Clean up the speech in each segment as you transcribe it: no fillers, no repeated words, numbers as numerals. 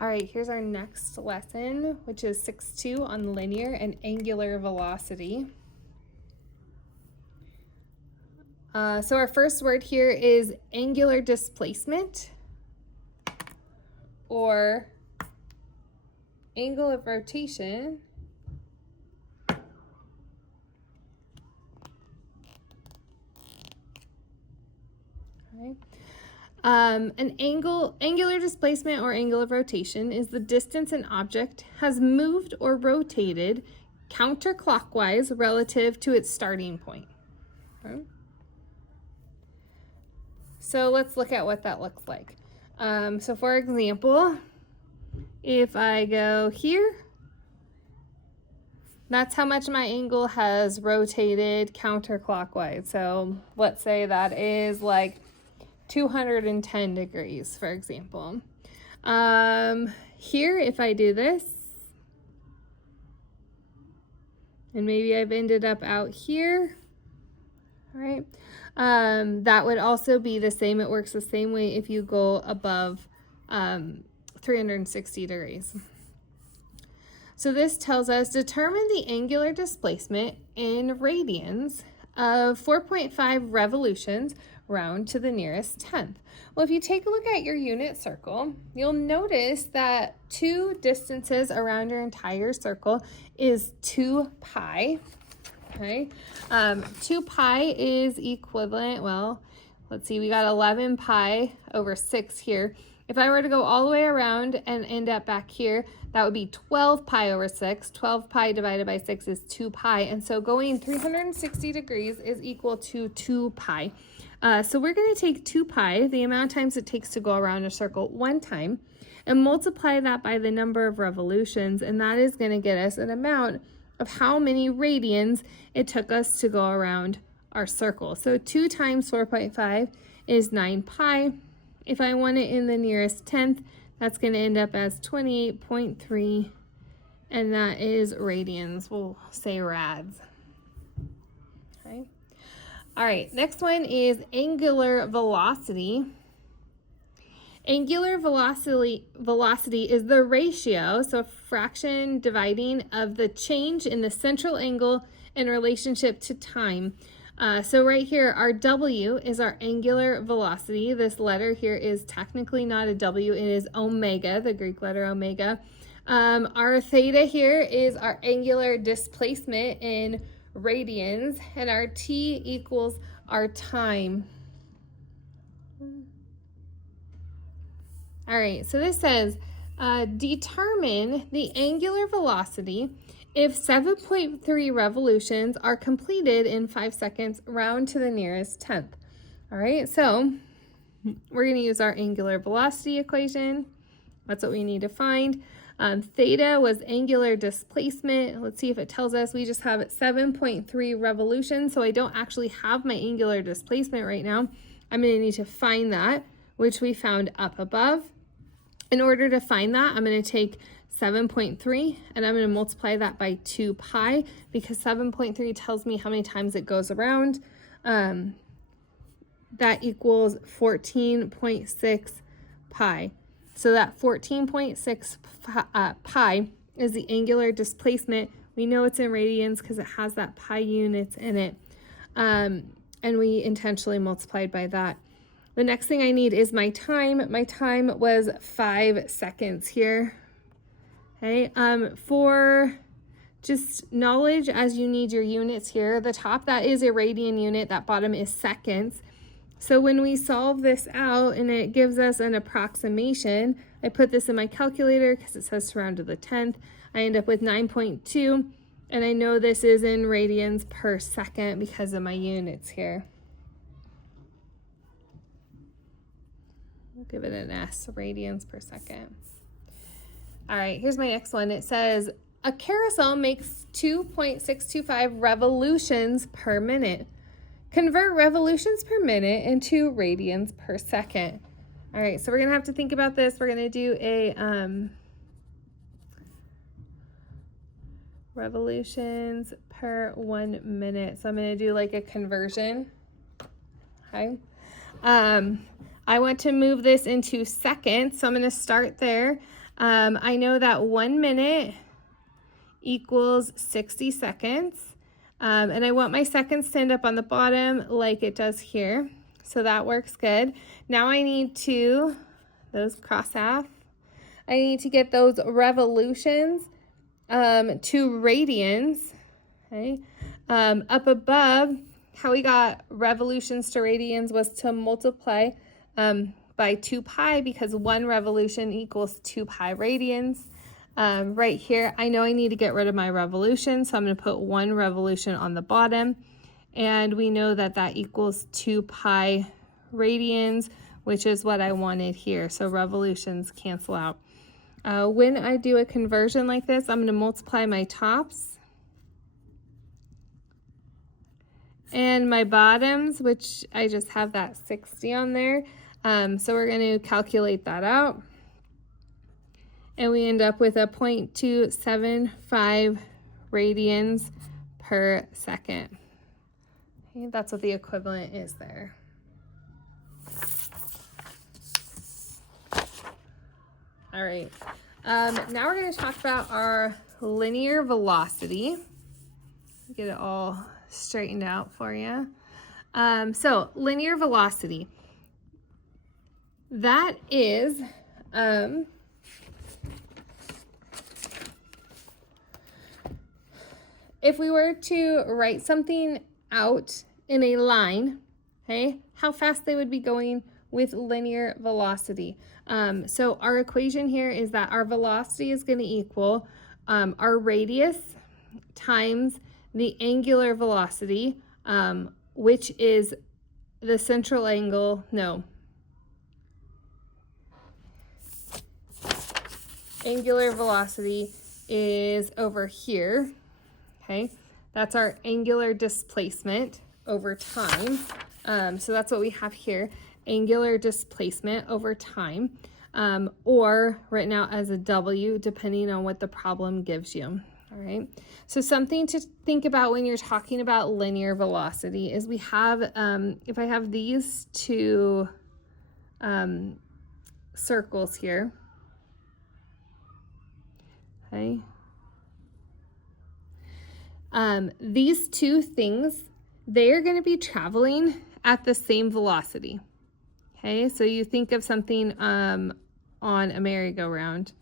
All right, here's our next lesson, which is 6.2 on linear and angular velocity. So our first word here is angular displacement, or angle of rotation. Okay. An angular displacement or angle of rotation is the distance an object has moved or rotated counterclockwise relative to its starting point. Okay. So let's look at what that looks like. So for example, if I go here, that's how much my angle has rotated counterclockwise. So let's say that is like 210 degrees, for example. Here, if I do this, and maybe I've ended up out here, all right, that would also be the same. It works the same way if you go above 360 degrees. So this tells us determine the angular displacement in radians of 4.5 revolutions round to the nearest tenth. Well, if you take a look at your unit circle, you'll notice that two distances around your entire circle is 2 pi. Okay, 2 pi is equivalent, well, let's see, we got 11 pi over 6 here. If I were to go all the way around and end up back here, that would be 12 pi over 6. 12 pi divided by 6 is 2 pi. And so going 360 degrees is equal to 2 pi. So we're going to take 2 pi, the amount of times it takes to go around a circle one time, and multiply that by the number of revolutions. And that is going to get us an amount of how many radians it took us to go around our circle. So 2 times 4.5 is 9 pi. If I want it in the nearest tenth, that's going to end up as 28.3, and that is radians. We'll say rads. Okay. All right, next one is angular velocity. Angular velocity is the ratio, so fraction dividing of the change in the central angle in relationship to time. So right here, our W is our angular velocity. This letter here is technically not a W, it is omega, the Greek letter omega. Our theta here is our angular displacement in radians, and our T equals our time. All right, so this says, determine the angular velocity if 7.3 revolutions are completed in 5 seconds round to the nearest tenth. All right, so we're going to use our angular velocity equation. That's what we need to find. Theta was angular displacement. Let's see if it tells us. We just have 7.3 revolutions, so I don't actually have my angular displacement right now. I'm going to need to find that, which we found up above. In order to find that, I'm going to take 7.3 and I'm going to multiply that by 2 pi, because 7.3 tells me how many times it goes around. That equals 14.6 pi. So that 14.6 pi is the angular displacement. We know it's in radians because it has that pi units in it. And we intentionally multiplied by that. The next thing I need is my time. My time was 5 seconds here. Okay, for just knowledge as you need your units here, the top, that is a radian unit, that bottom is seconds. So when we solve this out and it gives us an approximation, I put this in my calculator because it says to round to the 10th. I end up with 9.2, and I know this is in radians per second because of my units here. We'll give it an S, radians per second. All right, here's my next one. It says a carousel makes 2.625 revolutions per minute. Convert revolutions per minute into radians per second. All right, so we're gonna have to think about this. We're gonna do a revolutions per 1 minute. So I'm gonna do like a conversion. Okay. I want to move this into seconds, so I'm going to start there. I know that 1 minute equals 60 seconds. And I want my seconds to end up on the bottom like it does here. So that works good. Now I need to, those cross off, I need to get those revolutions to radians. Okay. Up above, how we got revolutions to radians was to multiply by 2 pi, because 1 revolution equals 2 pi radians. Right here, I know I need to get rid of my revolution, so I'm going to put 1 revolution on the bottom, and we know that that equals 2 pi radians, which is what I wanted here, so revolutions cancel out. When I do a conversion like this, I'm going to multiply my tops and my bottoms, which I just have that 60 on there. So we're going to calculate that out. And we end up with a 0.275 radians per second. Okay, that's what the equivalent is there. All right, now we're going to talk about our linear velocity. Get it all straightened out for you. So linear velocity, that is if we were to write something out in a line, okay, how fast they would be going with linear velocity. So our equation here is that our velocity is going to equal our radius times the angular velocity, which is the central angle, angular velocity is over here. Okay, that's our angular displacement over time. So that's what we have here, angular displacement over time, or written out as a W, depending on what the problem gives you. All right, so something to think about when you're talking about linear velocity is we have, if I have these two circles here, okay, these two things, they are going to be traveling at the same velocity. Okay, so you think of something on a merry-go-round.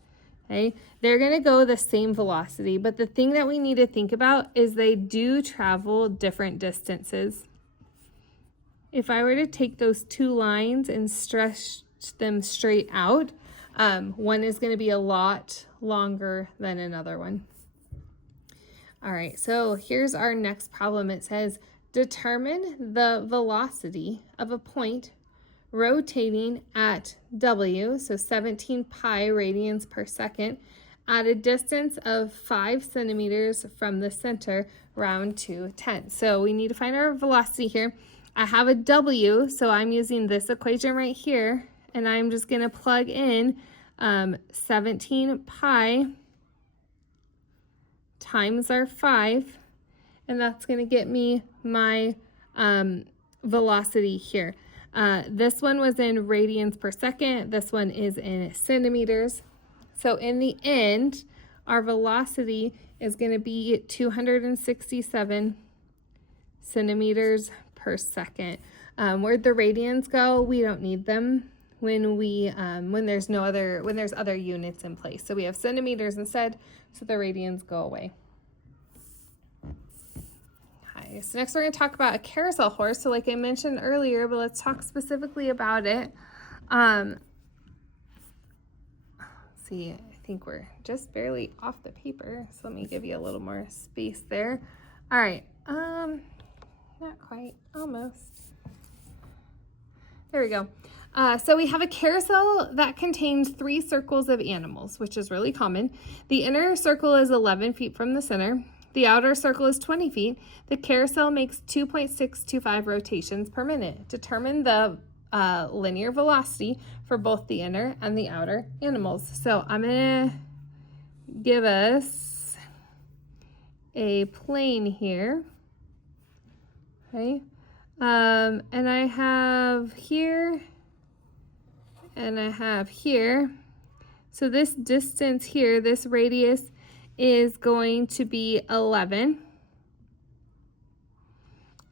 Okay, they're going to go the same velocity, but the thing that we need to think about is they do travel different distances. If I were to take those two lines and stretch them straight out, one is going to be a lot longer than another one. All right, so here's our next problem. It says, determine the velocity of a point rotating at W, so 17 pi radians per second, at a distance of 5 centimeters from the center round to 10. So we need to find our velocity here. I have a W, so I'm using this equation right here, and I'm just going to plug in 17 pi times our 5, and that's going to get me my velocity here. This one was in radians per second. This one is in centimeters. So in the end, our velocity is going to be 267 centimeters per second. Where'd the radians go? We don't need them when there's other units in place. So we have centimeters instead, so the radians go away. Okay, so next we're going to talk about a carousel horse. So like I mentioned earlier, but let's talk specifically about it. Let's see, I think we're just barely off the paper, so let me give you a little more space there. All right, not quite, almost. There we go. So we have a carousel that contains 3 circles of animals, which is really common. The inner circle is 11 feet from the center. The outer circle is 20 feet. The carousel makes 2.625 rotations per minute. Determine the linear velocity for both the inner and the outer animals. So I'm going to give us a plane here. Okay. And I have here and I have here. So this distance here, this radius is going to be 11.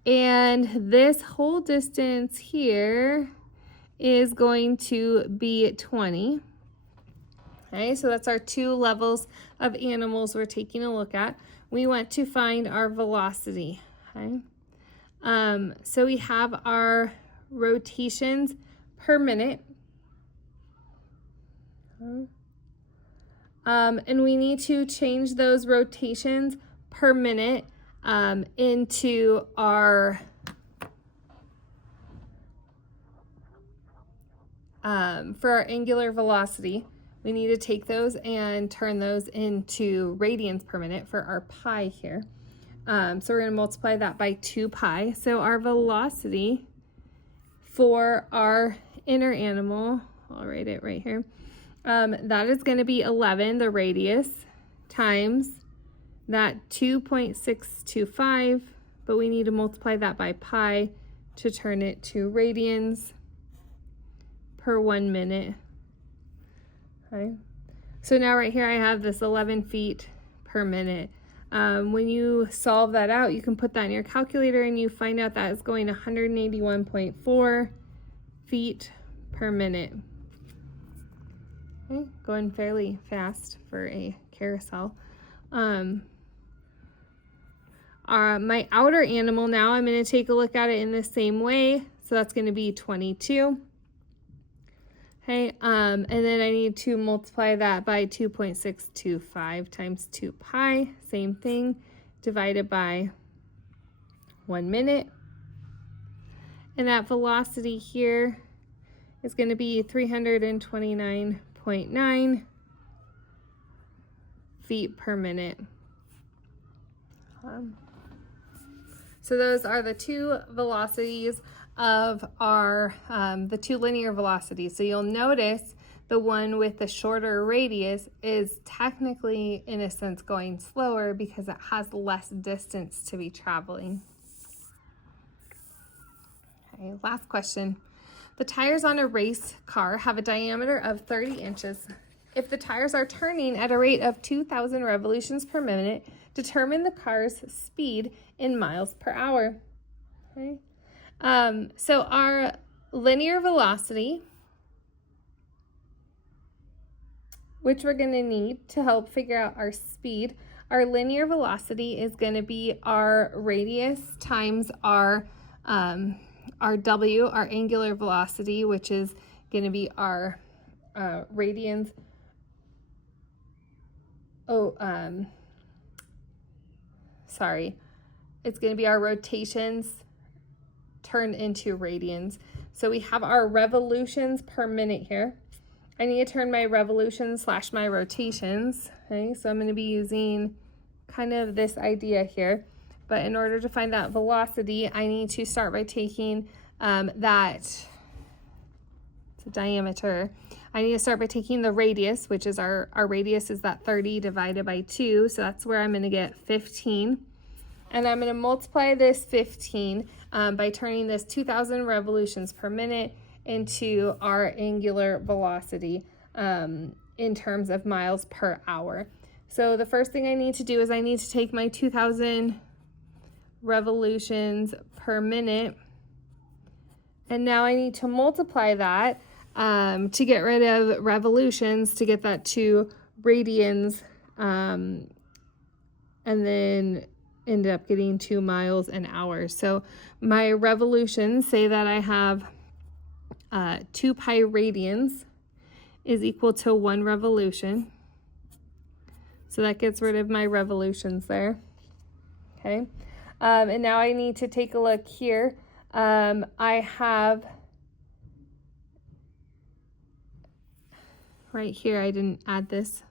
And this whole distance here is going to be 20. Okay, so that's our two levels of animals we're taking a look at. We want to find our velocity. Okay, so we have our rotations per minute. And we need to change those rotations per minute into our for our angular velocity. We need to take those and turn those into radians per minute for our pi here. So we're going to multiply that by 2 pi. So our velocity for our inner animal, I'll write it right here, that is going to be 11, the radius, times that 2.625, but we need to multiply that by pi to turn it to radians per 1 minute. Okay. So now right here I have this 11 feet per minute. When you solve that out, you can put that in your calculator and you find out that it's going 181.4 feet per minute. Okay, going fairly fast for a carousel. My outer animal now, I'm going to take a look at it in the same way. So that's going to be 22. Okay, and then I need to multiply that by 2.625 times 2 pi, same thing, divided by 1 minute. And that velocity here is going to be 329.9 feet per minute. So those are the two velocities of our, the two linear velocities. So you'll notice the one with the shorter radius is technically, in a sense, going slower because it has less distance to be traveling. Okay, last question. The tires on a race car have a diameter of 30 inches. If the tires are turning at a rate of 2,000 revolutions per minute, determine the car's speed in miles per hour. Okay. So our linear velocity, which we're going to need to help figure out our speed, our linear velocity is going to be our radius times our W, our angular velocity, which is going to be our radians. It's going to be our rotations turned into radians. So we have our revolutions per minute here. I need to turn my revolutions / my rotations. Okay, so I'm going to be using kind of this idea here. But in order to find that velocity, I need to start by taking it's a diameter. I need to start by taking the radius, which is our radius is that 30 divided by 2. So that's where I'm going to get 15. And I'm going to multiply this 15 by turning this 2,000 revolutions per minute into our angular velocity in terms of miles per hour. So the first thing I need to do is I need to take my 2,000 revolutions per minute, and now I need to multiply that to get rid of revolutions to get that to radians, and then ended up getting 2 miles an hour. So my revolutions say that I have 2 pi radians is equal to 1 revolution. So that gets rid of my revolutions there. Okay. And now I need to take a look here. I have right here, I didn't add this.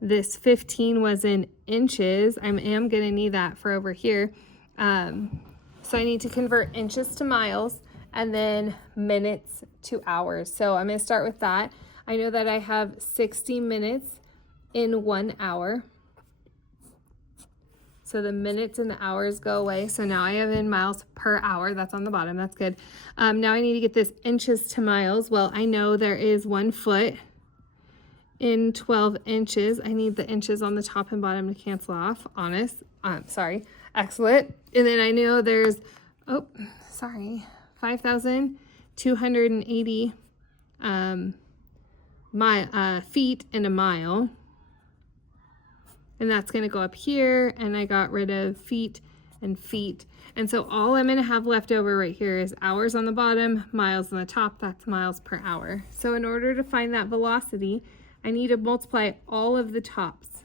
This 15 was in inches. I am going to need that for over here. So I need to convert inches to miles and then minutes to hours. So I'm going to start with that. I know that I have 60 minutes in 1 hour. So the minutes and the hours go away. So now I have in miles per hour. That's on the bottom. That's good. Now I need to get this inches to miles. Well, I know there is 1 foot in 12 inches. I need the inches on the top and bottom to cancel off. Excellent. And then I know there's, 5,280 feet in a mile. And that's going to go up here, and I got rid of feet and feet. And so all I'm going to have left over right here is hours on the bottom, miles on the top. That's miles per hour. So in order to find that velocity, I need to multiply all of the tops.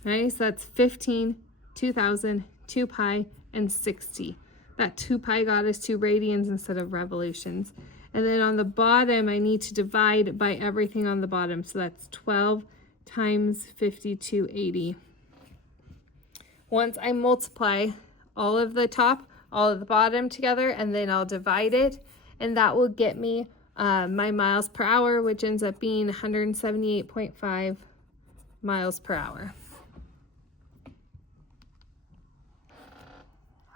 Okay, so that's 15, 2,000, 2 pi, and 60. That 2 pi got us 2 radians instead of revolutions. And then on the bottom, I need to divide by everything on the bottom. So that's 12 times 5280. Once I multiply all of the top, all of the bottom together, and then I'll divide it, and that will get me my miles per hour, which ends up being 178.5 miles per hour.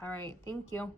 All right, thank you.